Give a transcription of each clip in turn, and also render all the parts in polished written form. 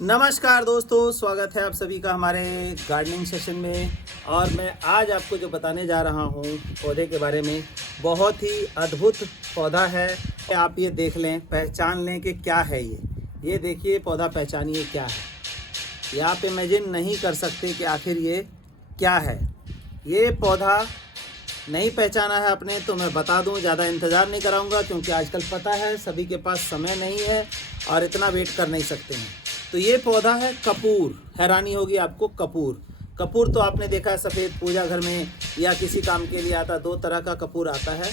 नमस्कार दोस्तों, स्वागत है आप सभी का हमारे गार्डनिंग सेशन में। और मैं आज आपको जो बताने जा रहा हूँ पौधे के बारे में, बहुत ही अद्भुत पौधा है। आप ये देख लें, पहचान लें कि क्या है ये देखिए पौधा, पहचानिए क्या है। ये आप इमेजिन नहीं कर सकते कि आखिर ये क्या है। ये पौधा नहीं पहचाना है आपने तो मैं बता दूं, ज़्यादा इंतज़ार नहीं कराऊंगा, क्योंकि आजकल पता है सभी के पास समय नहीं है और इतना वेट कर नहीं सकते हैं। तो ये पौधा है कपूर। हैरानी होगी आपको, कपूर तो आपने देखा है सफ़ेद पूजा घर में या किसी काम के लिए आता। दो तरह का कपूर आता है,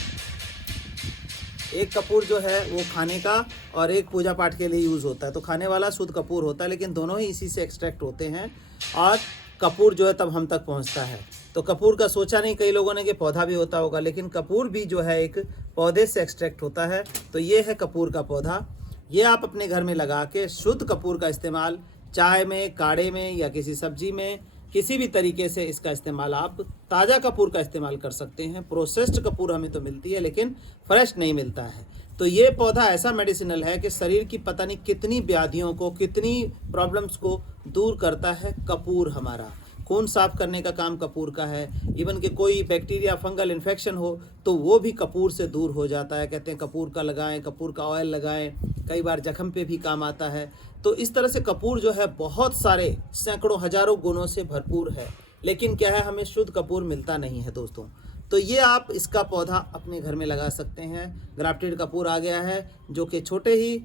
एक कपूर जो है वो खाने का और एक पूजा पाठ के लिए यूज़ होता है। तो खाने वाला शुद्ध कपूर होता है, लेकिन दोनों ही इसी से एक्सट्रैक्ट होते हैं और कपूर जो है तब हम तक पहुंचता है। तो कपूर का सोचा नहीं कई लोगों ने कि पौधा भी होता होगा, लेकिन कपूर भी जो है एक पौधे से एक्सट्रैक्ट होता है। तो ये है कपूर का पौधा। ये आप अपने घर में लगा के शुद्ध कपूर का इस्तेमाल चाय में, काढ़े में या किसी सब्जी में, किसी भी तरीके से इसका इस्तेमाल आप ताज़ा कपूर का इस्तेमाल कर सकते हैं। प्रोसेस्ड कपूर हमें तो मिलती है, लेकिन फ्रेश नहीं मिलता है। तो ये पौधा ऐसा मेडिसिनल है कि शरीर की पता नहीं कितनी व्याधियों को, कितनी प्रॉब्लम्स को दूर करता है कपूर। हमारा खून साफ करने का काम कपूर का है। इवन कि कोई बैक्टीरिया, फंगल इन्फेक्शन हो तो वो भी कपूर से दूर हो जाता है। कहते हैं कपूर का लगाएं, कपूर का ऑयल लगाएं, कई बार जख्म पे भी काम आता है। तो इस तरह से कपूर जो है बहुत सारे सैकड़ों हजारों गुणों से भरपूर है, लेकिन क्या है, हमें शुद्ध कपूर मिलता नहीं है दोस्तों। तो ये आप इसका पौधा अपने घर में लगा सकते हैं। ग्राफ्टेड कपूर आ गया है, जो कि छोटे ही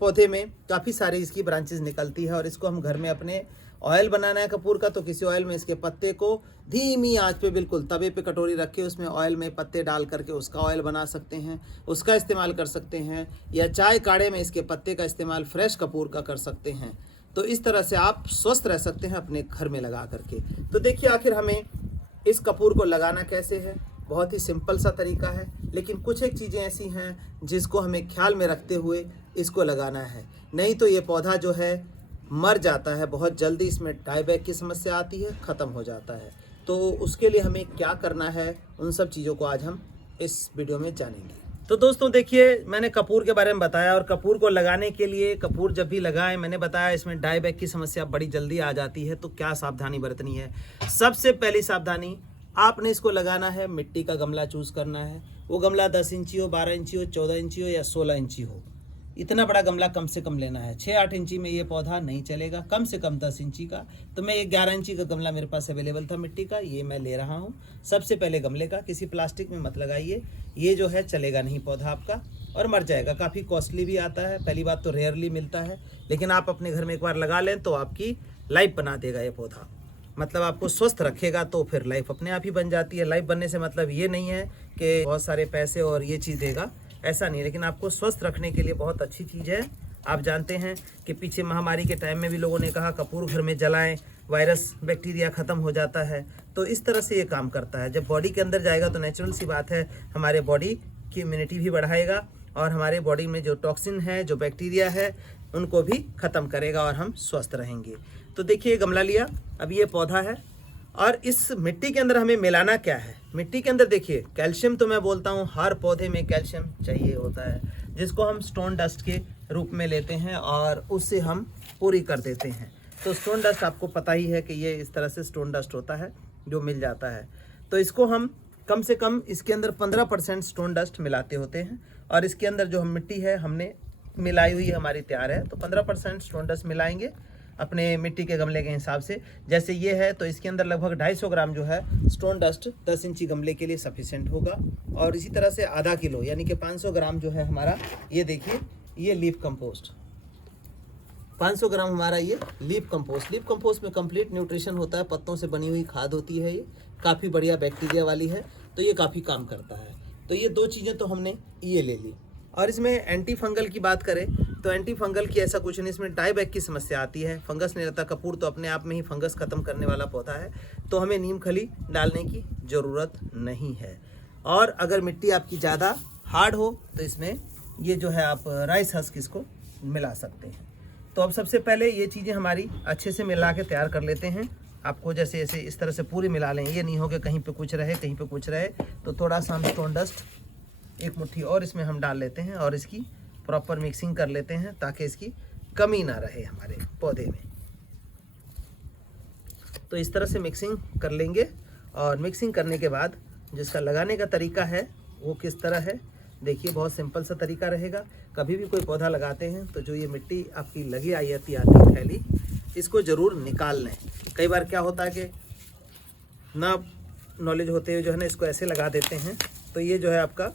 पौधे में काफ़ी सारी इसकी ब्रांचेस निकलती है और इसको हम घर में अपने ऑयल बनाना है कपूर का, तो किसी ऑयल में इसके पत्ते को धीमी आंच पे, बिल्कुल तवे पे कटोरी रख के उसमें ऑयल में पत्ते डाल करके उसका ऑयल बना सकते हैं, उसका इस्तेमाल कर सकते हैं। या चाय काढ़े में इसके पत्ते का इस्तेमाल फ्रेश कपूर का कर सकते हैं। तो इस तरह से आप स्वस्थ रह सकते हैं अपने घर में लगा करके। तो देखिए आखिर हमें इस कपूर को लगाना कैसे है। बहुत ही सिंपल सा तरीका है, लेकिन कुछ एक चीज़ें ऐसी हैं जिसको हमें ख्याल में रखते हुए इसको लगाना है, नहीं तो ये पौधा जो है मर जाता है बहुत जल्दी। इसमें डाईबैक की समस्या आती है, ख़त्म हो जाता है। तो उसके लिए हमें क्या करना है, उन सब चीज़ों को आज हम इस वीडियो में जानेंगे। तो दोस्तों देखिए, मैंने कपूर के बारे में बताया, और कपूर को लगाने के लिए, कपूर जब भी लगाएं, मैंने बताया इसमें डाईबैक की समस्या बड़ी जल्दी आ जाती है। तो क्या सावधानी बरतनी है? सबसे पहली सावधानी, आपने इसको लगाना है, मिट्टी का गमला चूज़ करना है। वो गमला 10 इंची हो, 12 इंची हो, 14 इंची हो या 16 इंची हो। इतना बड़ा गमला कम से कम लेना है। 6-8 इंची में ये पौधा नहीं चलेगा, कम से कम 10 इंची का। तो मैं एक 11 इंची का गमला मेरे पास अवेलेबल था मिट्टी का, ये मैं ले रहा हूँ। सबसे पहले गमले का, किसी प्लास्टिक में मत लगाइए, ये जो है चलेगा नहीं पौधा आपका और मर जाएगा। काफ़ी कॉस्टली भी आता है, पहली बात तो रेयरली मिलता है, लेकिन आप अपने घर में एक बार लगा लें तो आपकी लाइफ बना देगा ये पौधा। मतलब आपको स्वस्थ रखेगा, तो फिर लाइफ अपने आप ही बन जाती है। लाइफ बनने से मतलब ये नहीं है कि बहुत सारे पैसे और ये चीज़ देगा, ऐसा नहीं, लेकिन आपको स्वस्थ रखने के लिए बहुत अच्छी चीज़ है। आप जानते हैं कि पीछे महामारी के टाइम में भी लोगों ने कहा कपूर घर में जलाएं, वायरस बैक्टीरिया ख़त्म हो जाता है। तो इस तरह से ये काम करता है। जब बॉडी के अंदर जाएगा तो नेचुरल सी बात है, हमारे बॉडी की इम्यूनिटी भी बढ़ाएगा और हमारे बॉडी में जो टॉक्सिन है, जो बैक्टीरिया है, उनको भी ख़त्म करेगा और हम स्वस्थ रहेंगे। तो देखिए गमला लिया, अब ये पौधा है और इस मिट्टी के अंदर हमें मिलाना क्या है। मिट्टी के अंदर देखिए कैल्शियम, तो मैं बोलता हूँ हर पौधे में कैल्शियम चाहिए होता है, जिसको हम स्टोन डस्ट के रूप में लेते हैं और उससे हम पूरी कर देते हैं। तो स्टोन डस्ट आपको पता ही है कि ये इस तरह से स्टोन डस्ट होता है जो मिल जाता है। तो इसको हम कम से कम इसके अंदर 15% स्टोन डस्ट मिलाते होते हैं, और इसके अंदर जो हम मिट्टी है हमने मिलाई हुई हमारी तैयार है। तो 15% स्टोन डस्ट मिलाएंगे अपने मिट्टी के गमले के हिसाब से। जैसे ये है तो इसके अंदर लगभग 250 ग्राम जो है स्टोन डस्ट 10 इंची गमले के लिए सफिशिएंट होगा। और इसी तरह से आधा किलो यानी कि 500 ग्राम जो है हमारा, ये देखिए ये लीफ कंपोस्ट, 500 ग्राम हमारा ये लीफ कंपोस्ट में कंप्लीट न्यूट्रिशन होता है, पत्तों से बनी हुई खाद होती है। ये काफ़ी बढ़िया बैक्टीरिया वाली है, तो ये काफ़ी काम करता है। तो ये दो चीज़ें तो हमने ये ले ली। और इसमें एंटी फंगल की बात करें तो एंटी फंगल की ऐसा कुछ नहीं, इसमें डाईबैक की समस्या आती है, फंगस नहीं रहता। कपूर तो अपने आप में ही फंगस खत्म करने वाला पौधा है, तो हमें नीम खली डालने की ज़रूरत नहीं है। और अगर मिट्टी आपकी ज़्यादा हार्ड हो तो इसमें ये जो है आप राइस हस्क इसको मिला सकते हैं। तो अब सबसे पहले ये चीज़ें हमारी अच्छे से मिला के तैयार कर लेते हैं। आपको जैसे ऐसे इस तरह से पूरी मिला लें, ये नहीं हो कि कहीं पे कुछ रहे कहीं पे कुछ रहे। तो थोड़ा सा हम स्टोन डस्ट एक मुट्ठी और इसमें हम डाल लेते हैं और इसकी प्रॉपर मिक्सिंग कर लेते हैं ताकि इसकी कमी ना रहे हमारे। पौधे में। तो इस तरह से मिक्सिंग कर लेंगे और मिक्सिंग करने के बाद जिसका लगाने का तरीका है वो किस तरह है देखिए, बहुत सिंपल सा तरीका रहेगा। कभी भी कोई पौधा लगाते हैं तो जो ये मिट्टी आपकी लगी आई आती है थैली, इसको ज़रूर निकाल लें। कई बार क्या होता है कि ना नॉलेज होते हुए जो है ना इसको ऐसे लगा देते हैं, तो ये जो है आपका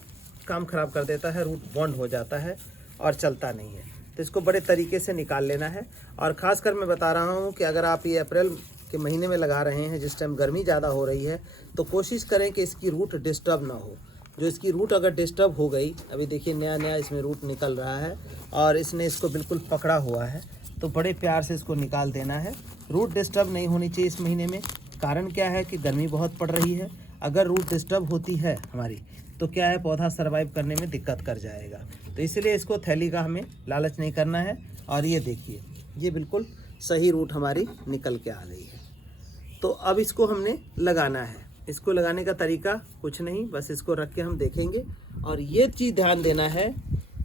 काम ख़राब कर देता है, रूट बॉन्ड हो जाता है और चलता नहीं है। तो इसको बड़े तरीके से निकाल लेना है। और ख़ासकर मैं बता रहा हूँ कि अगर आप ये अप्रैल के महीने में लगा रहे हैं जिस टाइम गर्मी ज़्यादा हो रही है, तो कोशिश करें कि इसकी रूट डिस्टर्ब ना हो। जो इसकी रूट अगर डिस्टर्ब हो गई, अभी देखिए नया नया इसमें रूट निकल रहा है और इसने इसको बिल्कुल पकड़ा हुआ है, तो बड़े प्यार से इसको निकाल देना है। रूट डिस्टर्ब नहीं होनी चाहिए इस महीने में। कारण क्या है कि गर्मी बहुत पड़ रही है। अगर रूट डिस्टर्ब होती है हमारी तो क्या है, पौधा सर्वाइव करने में दिक्कत कर जाएगा। तो इसलिए इसको थैली का हमें लालच नहीं करना है। और ये देखिए, ये बिल्कुल सही रूट हमारी निकल के आ गई है। तो अब इसको हमने लगाना है। इसको लगाने का तरीका कुछ नहीं, बस इसको रख के हम देखेंगे। और ये चीज़ ध्यान देना है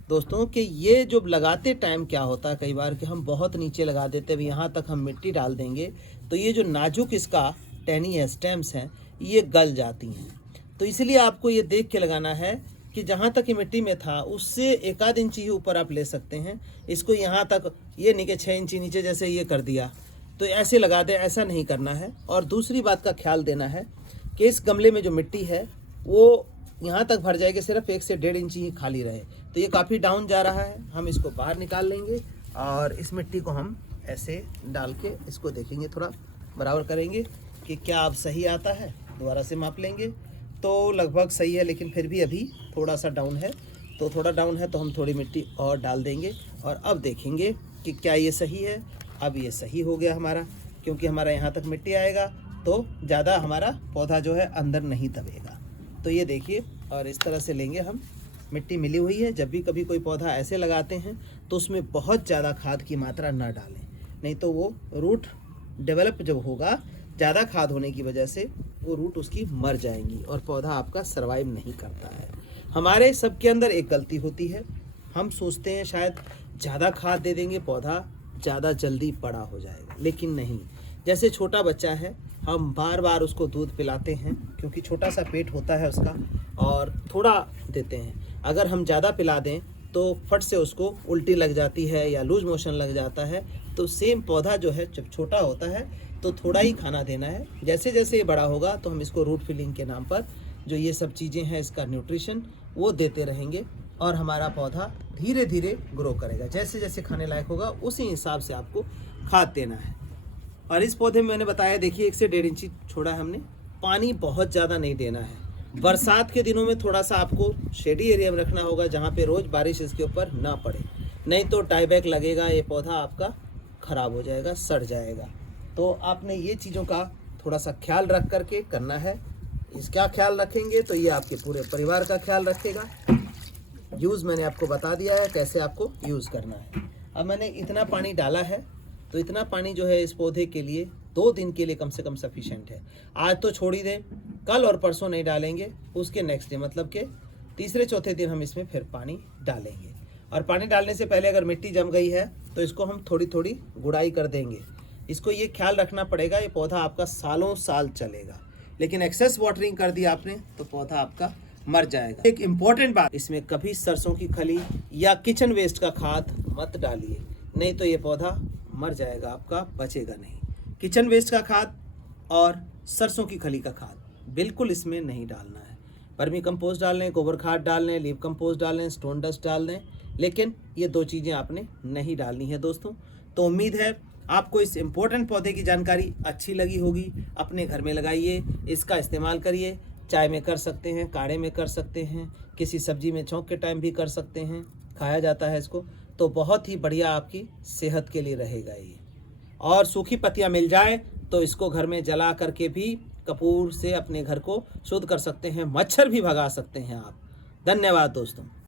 दोस्तों कि ये जो लगाते टाइम क्या होता है कई बार कि हम बहुत नीचे लगा देते हैं, यहाँ तक हम मिट्टी डाल देंगे तो ये जो नाजुक इसका टहनी है, स्टेम्स हैं, ये गल जाती हैं। तो इसलिए आपको ये देख के लगाना है कि जहाँ तक ये मिट्टी में था उससे 1 इंच ही ऊपर आप ले सकते हैं इसको। यहाँ तक ये नहीं कि 6 इंच नीचे जैसे ये कर दिया तो ऐसे लगा दें, ऐसा नहीं करना है। और दूसरी बात का ख्याल देना है कि इस गमले में जो मिट्टी है वो यहाँ तक भर जाएगी, सिर्फ 1 से 1.5 इंच ही खाली रहे। तो ये काफ़ी डाउन जा रहा है, हम इसको बाहर निकाल लेंगे और इस मिट्टी को हम ऐसे डाल के इसको देखेंगे, थोड़ा बराबर करेंगे कि क्या अब सही आता है। दोबारा से माप लेंगे तो लगभग सही है, लेकिन फिर भी अभी थोड़ा सा डाउन है। तो थोड़ा डाउन है तो हम थोड़ी मिट्टी और डाल देंगे और अब देखेंगे कि क्या ये सही है। अब ये सही हो गया हमारा, क्योंकि हमारा यहाँ तक मिट्टी आएगा तो ज़्यादा हमारा पौधा जो है अंदर नहीं दबेगा। तो ये देखिए, और इस तरह से लेंगे हम, मिट्टी मिली हुई है। जब भी कभी कोई पौधा ऐसे लगाते हैं तो उसमें बहुत ज़्यादा खाद की मात्रा ना डालें, नहीं तो वो रूट डेवलप जब होगा ज़्यादा खाद होने की वजह से वो रूट उसकी मर जाएंगी और पौधा आपका सर्वाइव नहीं करता है। हमारे सबके अंदर एक गलती होती है, हम सोचते हैं शायद ज़्यादा खाद दे देंगे पौधा ज़्यादा जल्दी बड़ा हो जाएगा, लेकिन नहीं। जैसे छोटा बच्चा है, हम बार बार उसको दूध पिलाते हैं क्योंकि छोटा सा पेट होता है उसका, और थोड़ा देते हैं। अगर हम ज़्यादा पिला दें तो फट से उसको उल्टी लग जाती है या लूज मोशन लग जाता है। तो सेम पौधा जो है जब छोटा होता है तो थोड़ा ही खाना देना है। जैसे जैसे ये बड़ा होगा तो हम इसको रूट फिलिंग के नाम पर जो ये सब चीज़ें हैं, इसका न्यूट्रिशन वो देते रहेंगे और हमारा पौधा धीरे धीरे ग्रो करेगा। जैसे जैसे खाने लायक होगा उसी हिसाब से आपको खाद देना है। और इस पौधे में मैंने बताया, देखिए 1 से 1.5 इंच छोड़ा है हमने। पानी बहुत ज़्यादा नहीं देना है। बरसात के दिनों में थोड़ा सा आपको शेडी एरिया में रखना होगा जहाँ पे रोज़ बारिश इसके ऊपर ना पड़े, नहीं तो टाईबैक लगेगा, ये पौधा आपका ख़राब हो जाएगा, सड़ जाएगा। तो आपने ये चीज़ों का थोड़ा सा ख्याल रख करके करना है। इसका ख्याल रखेंगे तो ये आपके पूरे परिवार का ख्याल रखेगा। यूज़ मैंने आपको बता दिया है कैसे आपको यूज़ करना है। अब मैंने इतना पानी डाला है तो इतना पानी जो है इस पौधे के लिए 2 दिन के लिए कम से कम सफिशेंट है। आज तो छोड़ ही दें, कल और परसों नहीं डालेंगे, उसके नेक्स्ट डे मतलब कि तीसरे चौथे दिन हम इसमें फिर पानी डालेंगे। और पानी डालने से पहले अगर मिट्टी जम गई है तो इसको हम थोड़ी थोड़ी गुड़ाई कर देंगे। इसको ये ख्याल रखना पड़ेगा, ये पौधा आपका सालों साल चलेगा, लेकिन एक्सेस वाटरिंग कर दी आपने तो पौधा आपका मर जाएगा। एक इम्पॉर्टेंट बात, इसमें कभी सरसों की खली या किचन वेस्ट का खाद मत डालिए, नहीं तो ये पौधा मर जाएगा आपका, बचेगा नहीं। किचन वेस्ट का खाद और सरसों की खली का खाद बिल्कुल इसमें नहीं डालना है। वर्मी कंपोस्ट डाल लें, गोबर खाद डाल लें, लीव कंपोस्ट डाल लें, स्टोन डस्ट डाल दें, लेकिन ये 2 चीज़ें आपने नहीं डालनी है दोस्तों। तो उम्मीद है आपको इस इम्पोर्टेंट पौधे की जानकारी अच्छी लगी होगी। अपने घर में लगाइए, इसका इस्तेमाल करिए। चाय में कर सकते हैं, काढ़े में कर सकते हैं, किसी सब्जी में छौंक के टाइम भी कर सकते हैं, खाया जाता है इसको। तो बहुत ही बढ़िया आपकी सेहत के लिए रहेगा ये। और सूखी पत्तियां मिल जाए तो इसको घर में जला करके भी कपूर से अपने घर को शुद्ध कर सकते हैं, मच्छर भी भगा सकते हैं आप। धन्यवाद दोस्तों।